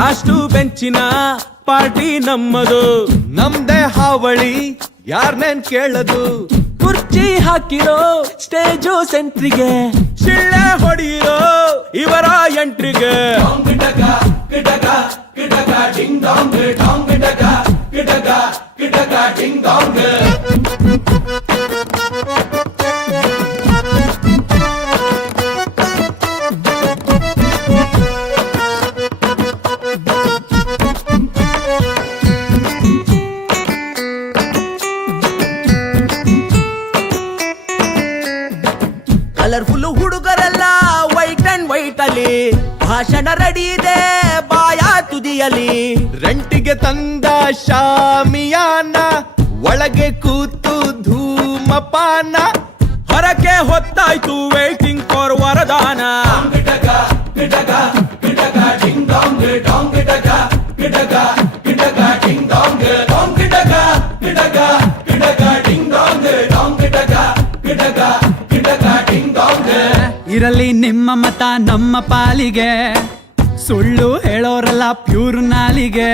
Last ಬೆಂಚಿನ party ನಮ್ಮದು, ನಮ್ದೇ ಹಾವಳಿ ಯಾರ್ನೇನ್ ಕೇಳದು. ಕುರ್ಚಿ ಹಾಕಿರೋ ಸ್ಟೇಜು ಸೆಂಟ್ರಿಗೆ, ಶಿಳ್ಳೆ ಹೊಡೆಯಿರೋ ಇವರ ಎಂಟ್ರಿಗೆ. ಕಲರ್ಫುಲ್ ಹುಡುಗರೆಲ್ಲ ವೈಟ್ ಅಂಡ್ ವೈಟ್ ಅಲ್ಲಿ, ಭಾಷಣ ರೆಡಿ ಇದೆ ಬಾಯ ತುದಿಯಲಿ. ರೆಂಟಿಗೆ ತಂದ ಶಾಮಿಯಾನ, ಒಳಗೆ ಕೂತು ಧೂಮಪಾನ. ಹೊರಕ್ಕೆ ಹೊತ್ತಾಯ್ತು ವೈಟಿಂಗ್ ಫಾರ್ ವರದಾನ. ಇರಲಿ ನಿಮ್ಮ ಮತ ನಮ್ಮ ಪಾಲಿಗೆ, ಸುಳ್ಳು ಹೇಳೋರಲ್ಲ ಪ್ಯೂರ್ ನಾಲಿಗೆ.